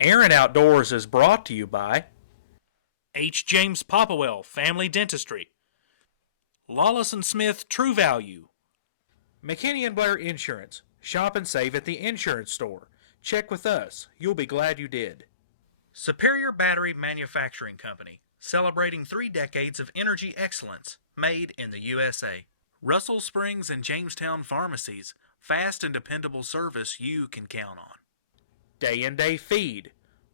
Aaron Outdoors is brought to you by H. James Popplewell Family Dentistry, Lawless and Smith True Value, McKinney and Blair Insurance. Shop and save at the insurance store. Check with us. You'll be glad you did. Superior Battery Manufacturing Company, celebrating 3 decades of energy excellence, made in the USA. Russell Springs and Jamestown Pharmacies, fast and dependable service you can count on. Day and Day Feed.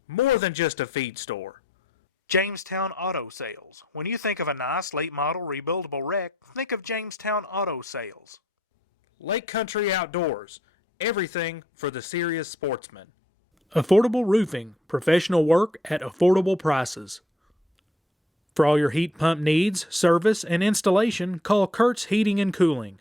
More than just a feed store. Jamestown Auto Sales. When you think of a nice late model rebuildable wreck, think of Jamestown Auto Sales. Lake Country Outdoors. Everything for the serious sportsman. Affordable Roofing. Professional work at affordable prices. For all your heat pump needs, service, and installation, call Kurtz Heating and Cooling.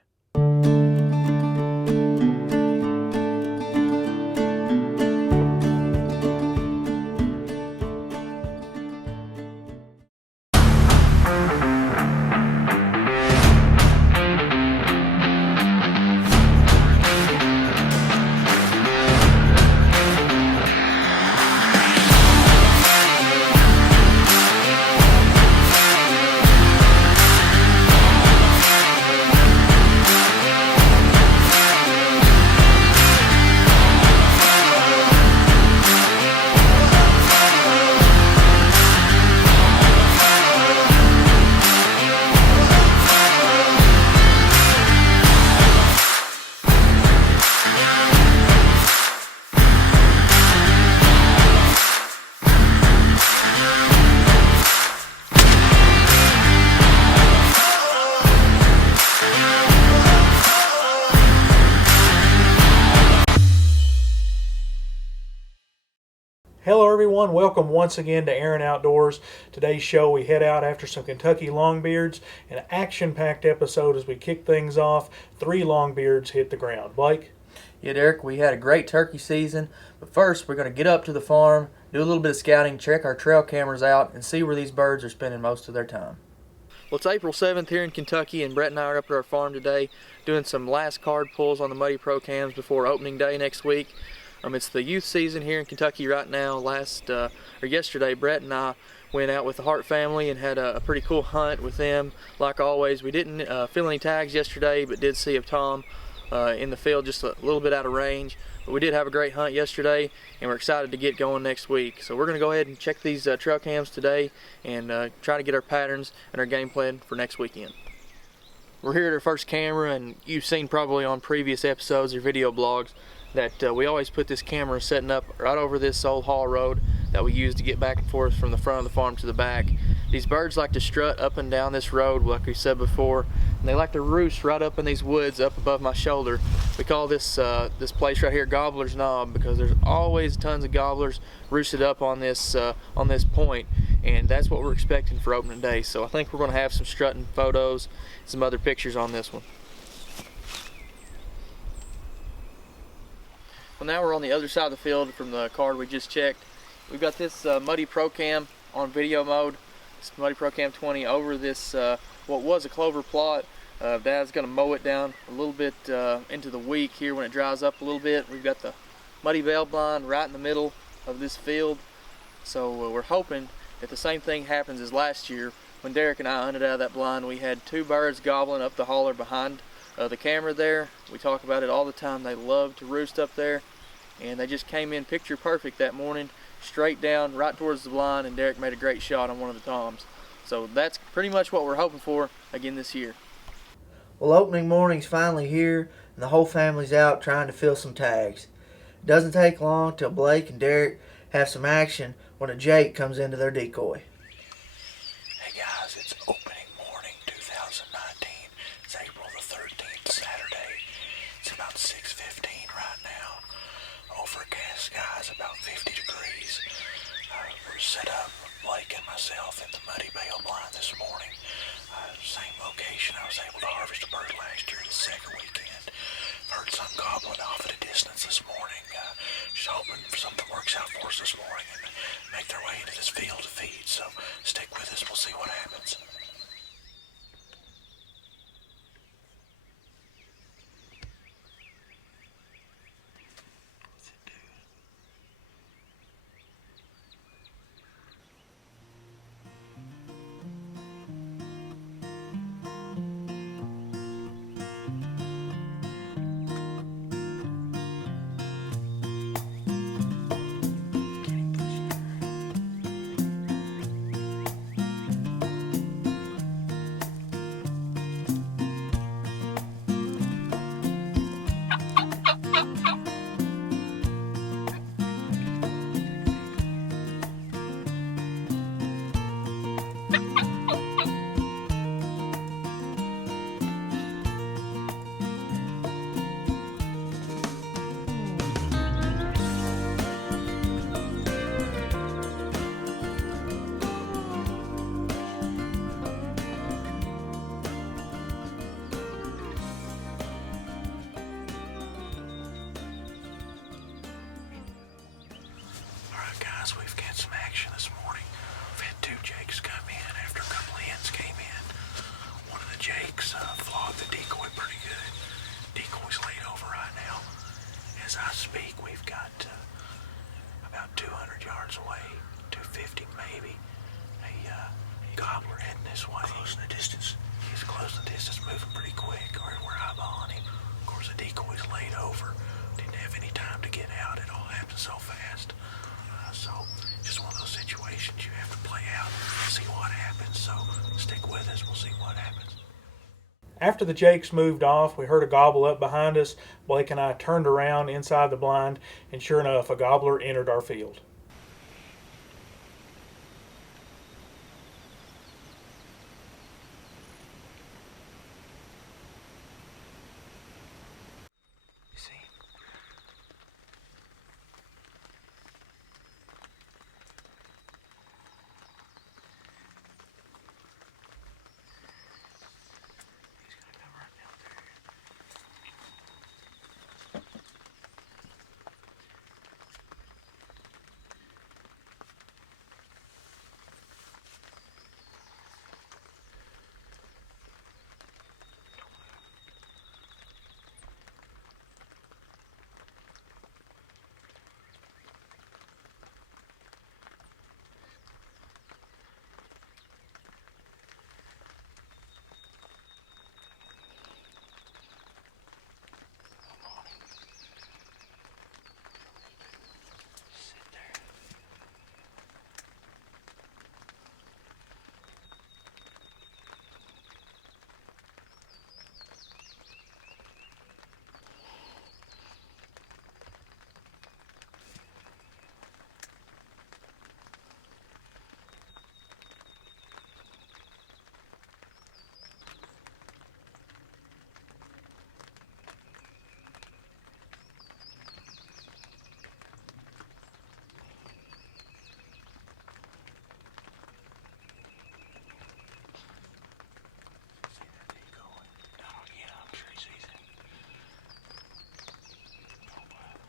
Hello everyone, welcome once again to Aaron Outdoors. Today's show we head out after some Kentucky Longbeards, an action-packed episode as we kick things off. 3 Longbeards hit the ground. Blake? Yeah, Derek, we had a great turkey season, but first we're going to get up to the farm, do a little bit of scouting, check our trail cameras out, and see where these birds are spending most of their time. Well, it's April 7th here in Kentucky, and Brett and I are up at our farm today doing some last card pulls on the Muddy Pro Cams before opening day next week. It's the youth season here in Kentucky right now. Yesterday, Brett and I went out with the Hart family and had a pretty cool hunt with them. Like always, we didn't fill any tags yesterday, but did see a tom in the field just a little bit out of range. But we did have a great hunt yesterday, and we're excited to get going next week. So we're going to go ahead and check these trail cams today and try to get our patterns and our game plan for next weekend. We're here at our first camera, and you've seen probably on previous episodes or video blogs that we always put this camera setting up right over this old haul road that we use to get back and forth from the front of the farm to the back. These birds like to strut up and down this road, like we said before, and they like to roost right up in these woods up above my shoulder. We call this place right here Gobbler's Knob because there's always tons of gobblers roosted up on this point, and that's what we're expecting for opening day. So I think we're going to have some strutting photos, some other pictures on this one. Well, now we're on the other side of the field from the card we just checked. We've got this Muddy Pro Cam on video mode. It's Muddy Pro Cam 20 over this what was a clover plot. Dad's going to mow it down a little bit into the week here when it dries up a little bit. We've got the muddy bale blind right in the middle of this field. So we're hoping that the same thing happens as last year when Derek and I hunted out of that blind. We had 2 birds gobbling up the holler behind the camera there. We talk about it all the time. They love to roost up there, and they just came in picture perfect that morning, straight down right towards the blind, and Derek made a great shot on one of the toms. So that's pretty much what we're hoping for again this year. Well, opening morning's finally here, and the whole family's out trying to fill some tags. It doesn't take long till Blake and Derek have some action when a Jake comes into their decoy. Hey guys, it's opening morning 2019. It's April the 13th, Saturday. It's about 6:15 right now. Overcast skies, about 50 degrees. We're set up, Blake and myself, in the muddy bale blind this morning. Same location I was able to harvest a bird last year, the second weekend. Heard some gobbling off at a distance this morning. Just hoping something works out for us this morning and make their way into this field to feed. So stick with us, we'll see what happens. him maybe. A gobbler heading this way. Close in the distance. He's close in the distance, moving pretty quick. We're eyeballing him. Of course, the decoy's laid over. Didn't have any time to get out. It all happened so fast. So, just one of those situations you have to play out and see what happens. So, stick with us. We'll see what happens. After the jakes moved off, we heard a gobble up behind us. Blake and I turned around inside the blind, and sure enough, a gobbler entered our field. See? He's gonna come right down there. Sit there. See that decoy? Oh yeah, I'm sure he sees it. Oh wow.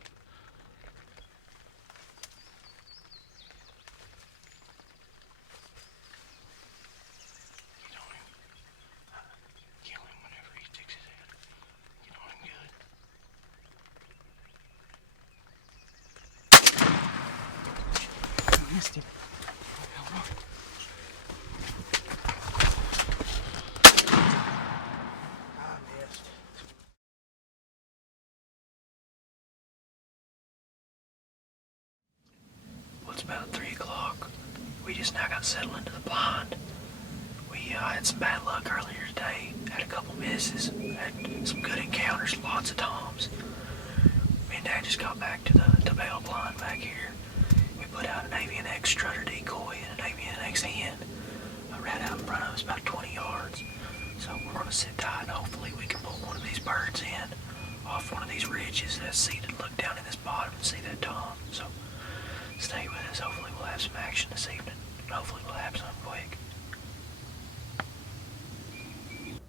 Get on him. Kill him whenever he sticks his head. Get on him good. Missed him. I missed. Well, it's about 3 o'clock. We just now got settled into the blind. We had some bad luck earlier today. Had a couple misses. Had some good encounters, lots of toms. Me and Dad just got back to the bail blind back here. We put out an avian X strutter decoy and an avian X hen. Right out in front of us, about 20 yards. So we're going to sit tight and hopefully we can pull one of these birds in off one of these ridges that's seated. Look down in this bottom and see that tom. So stay with us. Hopefully we'll have some action this evening. Hopefully we'll have something quick.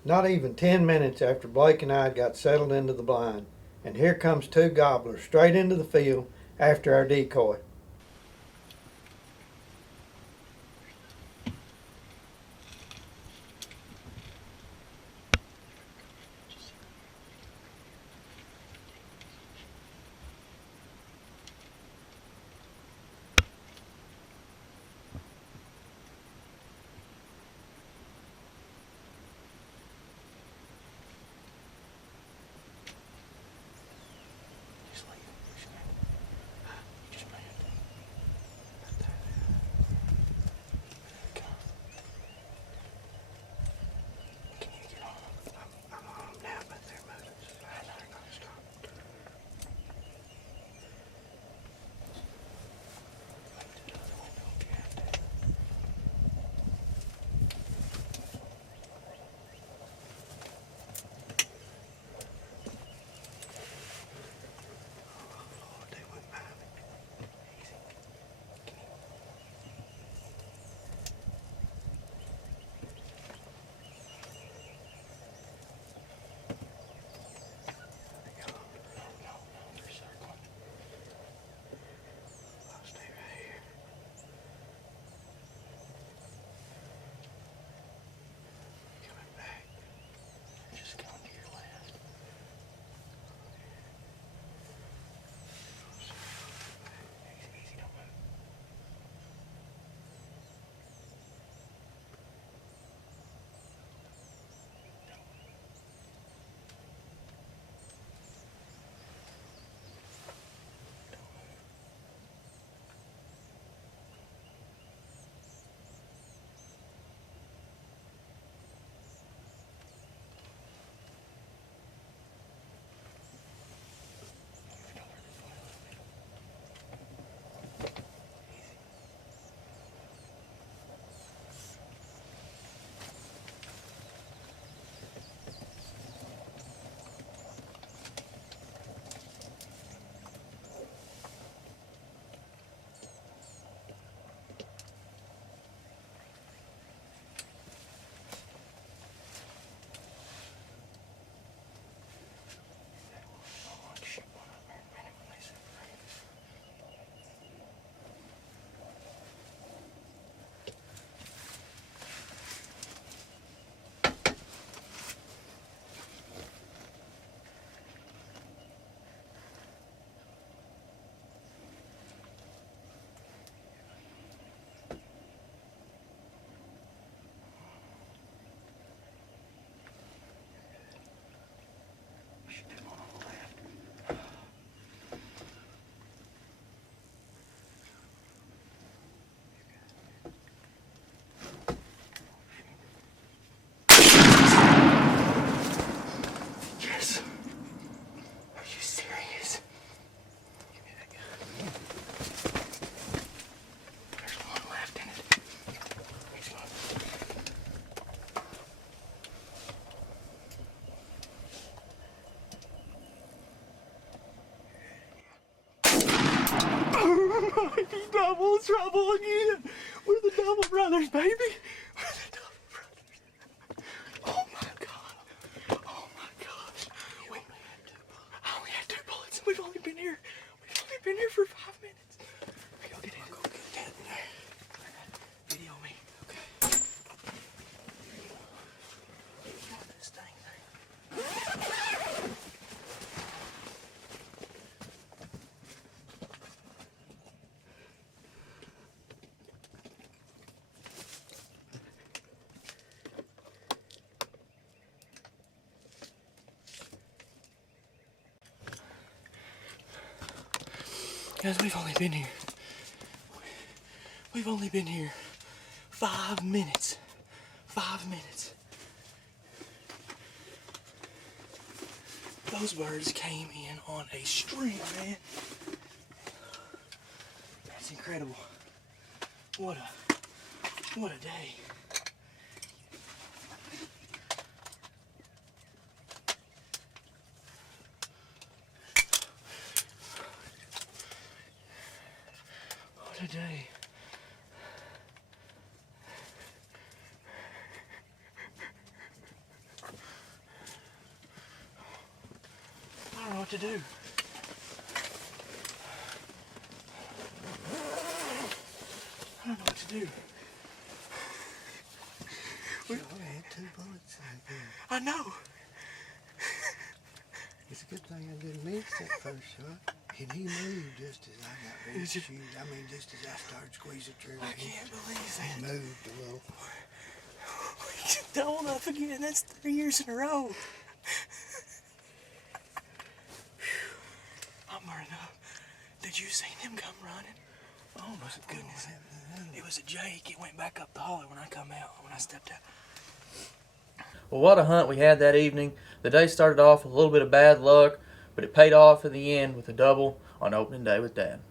Not even 10 minutes after Blake and I got settled into the blind, and here comes 2 gobblers straight into the field after our decoy. Just leave him. You just man. Double trouble again. We're the Double Brothers, baby. We're the Double Brothers. Oh my God. Oh my gosh. We only had 2 bullets and we've only been here for 5 minutes. Go get it. Go get that in there. Video me. Okay. Got this thing there. Guys, we've only been here. We've only been here 5 minutes. 5 minutes. Those birds came in on a string, man. That's incredible. What a day. What a day. I don't know what to do. I don't know what to do. We only had 2 bullets in there. I know. It's a good thing I didn't miss that first shot. And he moved just as I got ready to shoot. I mean, just as I started squeezing the trigger. I can't believe He that. moved a little. Doubled up again. That's 3 years in a row. I'm burning up. Did you see him come running? Oh my goodness. It was a Jake. It went back up the holler when I come out, when I stepped out. Well, what a hunt we had that evening. The day started off with a little bit of bad luck, but it paid off in the end with a double on opening day with Dad.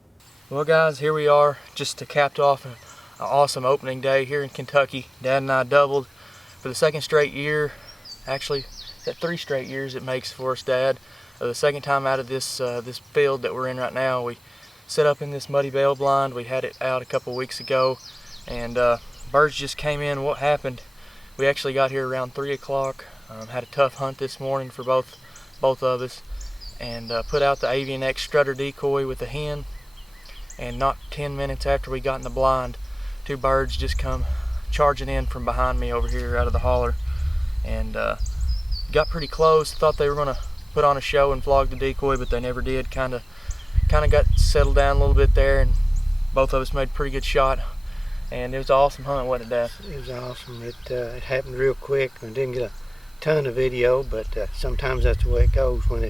Well, guys, here we are just to cap off an awesome opening day here in Kentucky. Dad and I doubled for the 2nd straight year. Actually, that 3 straight years it makes for us, Dad. The 2nd time out of this this field that we're in right now. We set up in this muddy bale blind. We had it out a couple weeks ago, and birds just came in. What happened? We actually got here around 3 o'clock. Had a tough hunt this morning for both of us, and put out the Avian X strutter decoy with a hen. And not 10 minutes after we got in the blind, 2 birds just come charging in from behind me over here out of the holler, and got pretty close. Thought they were going to put on a show and flog the decoy, but they never did. Kind of got settled down a little bit there, and both of us made a pretty good shot. And it was an awesome hunt, wasn't it, Dad? It was awesome. It happened real quick. I didn't get a ton of video, but sometimes that's the way it goes when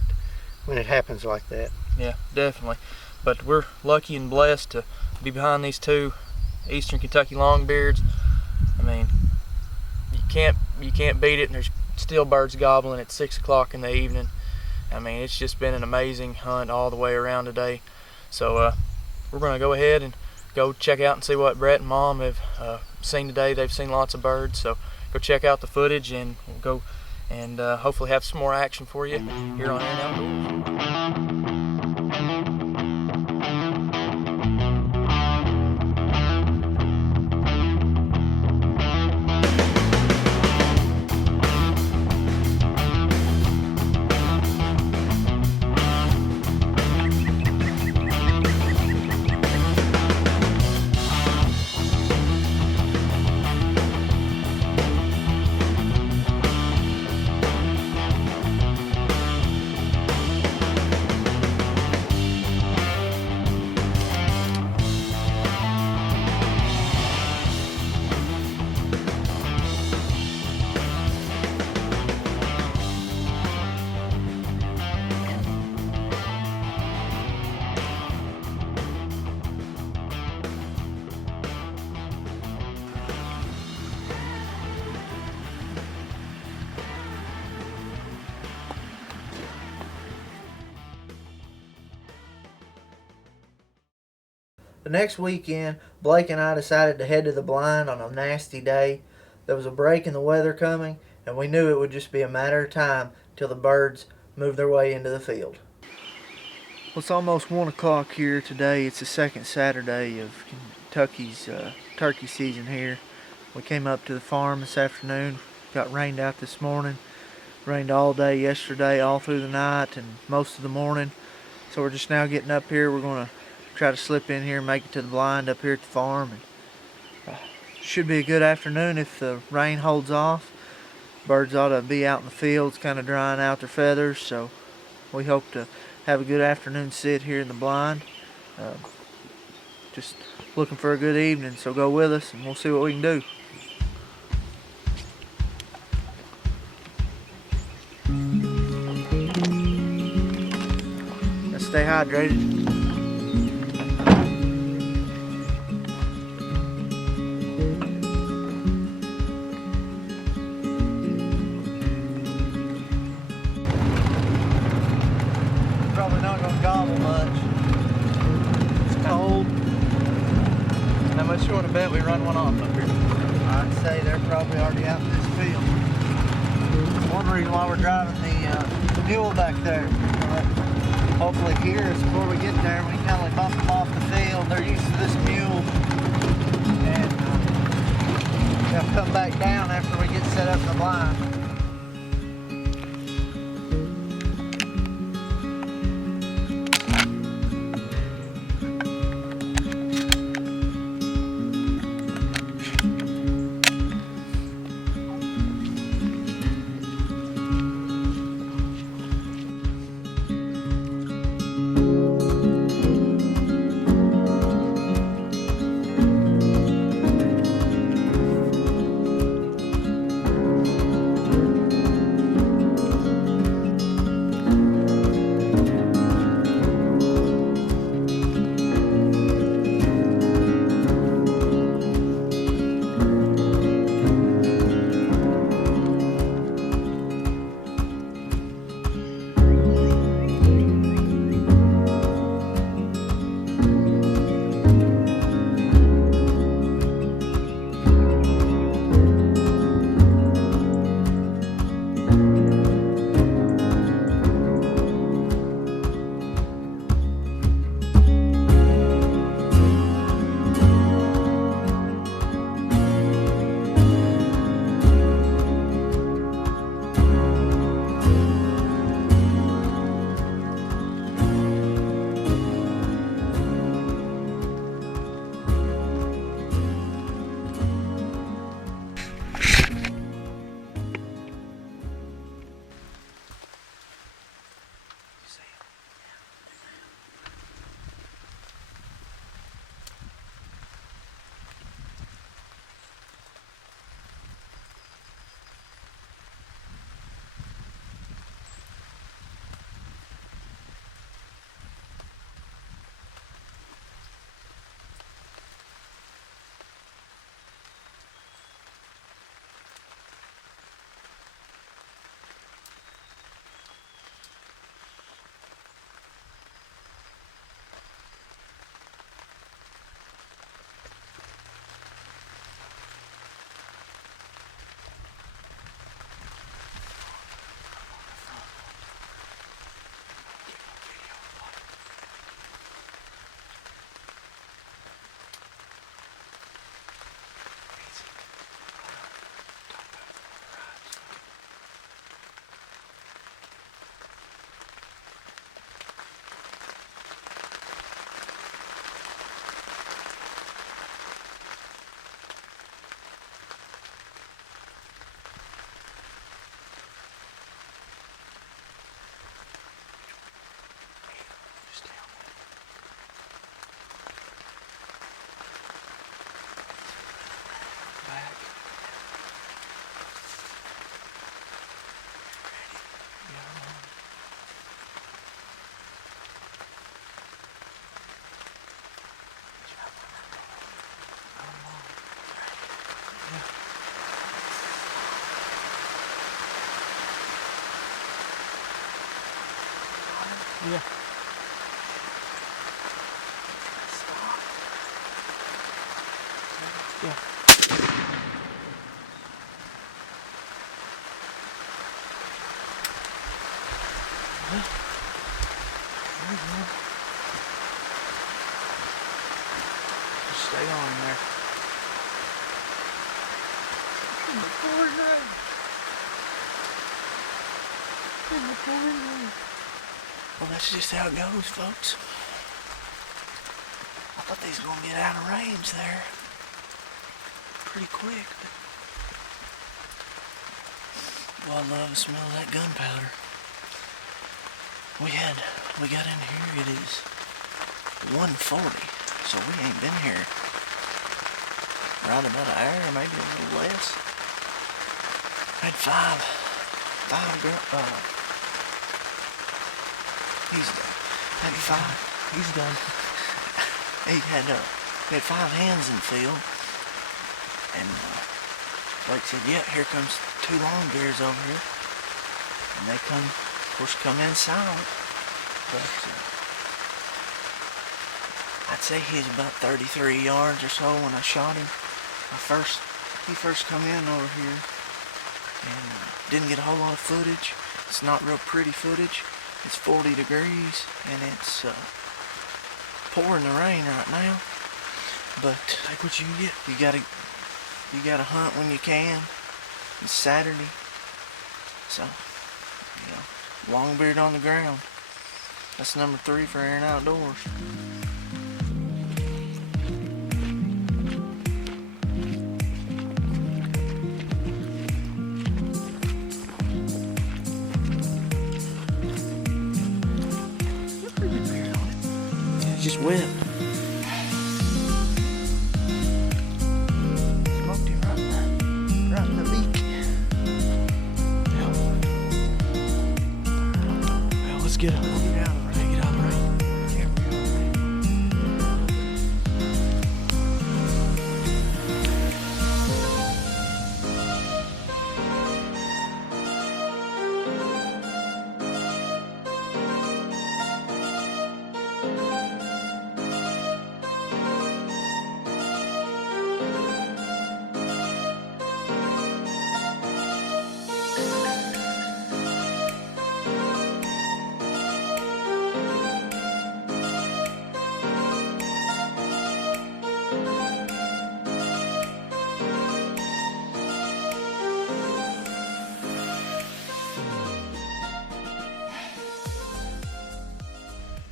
it happens like that. Yeah, definitely. But we're lucky and blessed to be behind these 2 Eastern Kentucky longbeards. I mean, you can't beat it, and there's still birds gobbling at 6 o'clock in the evening. I mean, it's just been an amazing hunt all the way around today. So we're going to go ahead and go check out and see what Brett and Mom have seen today. They've seen lots of birds, so go check out the footage, and we'll go and hopefully have some more action for you here on Aaron Outdoors. The next weekend, Blake and I decided to head to the blind on a nasty day. There was a break in the weather coming, and we knew it would just be a matter of time till the birds moved their way into the field. Well, it's almost 1 o'clock here today. It's the second Saturday of Kentucky's turkey season here. We came up to the farm this afternoon. Got rained out this morning. Rained all day yesterday, all through the night and most of the morning. So we're just now getting up here. We're going to try to slip in here and make it to the blind up here at the farm. And, should be a good afternoon if the rain holds off. Birds ought to be out in the fields kind of drying out their feathers. So we hope to have a good afternoon sit here in the blind. Just looking for a good evening, so go with us and we'll see what we can do. Let's stay hydrated. Probably not gonna gobble much. It's cold. How much you want to bet we run one off up here? I'd say they're probably already out in this field. One reason why we're driving the mule back there. Hopefully hear us before we get there. We can kind of bump them off the field. They're used to this mule. And they'll come back down after we get set up in the blind. Yeah. Just stay on there. Well, that's just how it goes, folks. I thought they was gonna get out of range there pretty quick, but well, I love the smell of that gunpowder. We got in here, it is 1:40, so we ain't been here around about an hour, maybe a little less. Had he's done. He had 5 hens in the field, and Blake said, "Yeah, here comes 2 longbeards over here," and they come in silent, but I'd say he was about 33 yards or so when I shot him. He first come in over here, and didn't get a whole lot of footage. It's not real pretty footage. It's 40 degrees, and it's pouring the rain right now. But take what you can get. You gotta hunt when you can. It's Saturday, so longbeard on the ground. That's number 3 for Aaron Outdoors. It's just wet. Smoked him right in the beak. Well, let's get out of the rain. Get out of the rain. Camera, get out of the rain.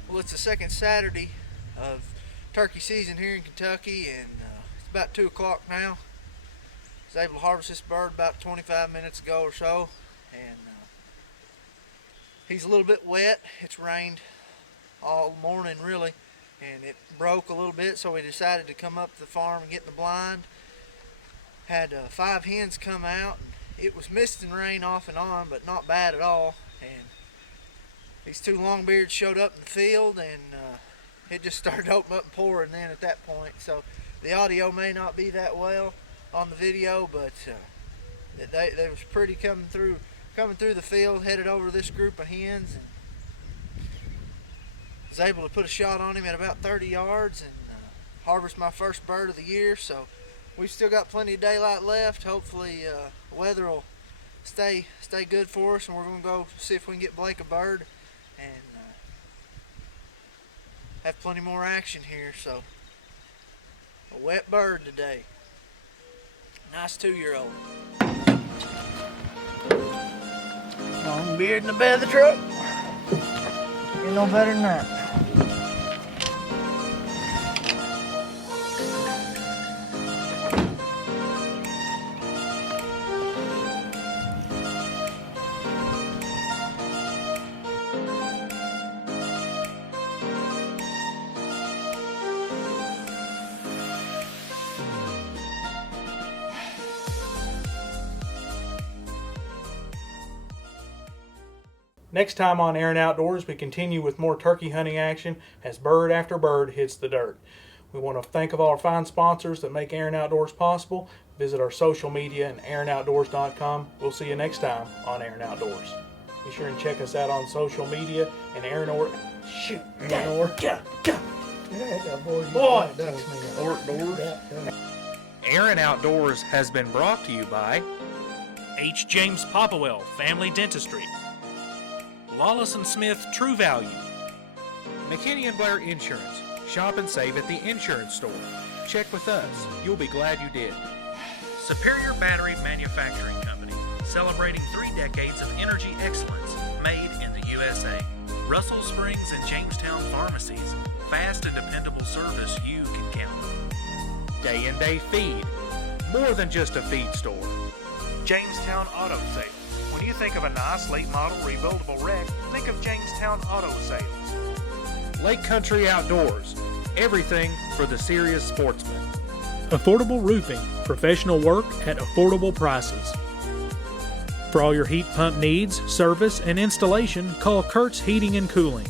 Well, it's the second Saturday of turkey season here in Kentucky, and it's about 2 o'clock now. I was able to harvest this bird about 25 minutes ago or so, and he's a little bit wet. It's rained all morning really, and it broke a little bit, so we decided to come up to the farm and get in the blind. Had 5 hens come out, and it was misting rain off and on, but not bad at all. And these 2 longbeards showed up in the field, and it just started opening up and pouring then at that point. So the audio may not be that well on the video, but they was pretty coming through the field, headed over to this group of hens, and was able to put a shot on him at about 30 yards and harvest my first bird of the year. So we've still got plenty of daylight left. Hopefully weather will stay good for us, and we're going to go see if we can get Blake a bird and have plenty more action here. So a wet bird today. Nice 2-year-old. Long beard in the bed of the truck. Ain't no better than that. Next time on Aaron Outdoors, we continue with more turkey hunting action as bird after bird hits the dirt. We want to thank all our fine sponsors that make Aaron Outdoors possible. Visit our social media and aaronoutdoors.com. We'll see you next time on Aaron Outdoors. Be sure and check us out on social media and Aaron Aaron Outdoors has been brought to you by H. James Popplewell Family Dentistry, Lawless & Smith True Value, McKinney & Blair Insurance. Shop and save at the insurance store. Check with us. You'll be glad you did. Superior Battery Manufacturing Company, celebrating 3 decades of energy excellence, made in the USA. Russell Springs and Jamestown Pharmacies, fast and dependable service you can count on. Day and Day Feed, more than just a feed store. Jamestown Auto Sales. When you think of a nice late model rebuildable wreck, think of Jamestown Auto Sales. Lake Country Outdoors, everything for the serious sportsman. Affordable Roofing, professional work at affordable prices. For all your heat pump needs, service, and installation, call Kurt's Heating and Cooling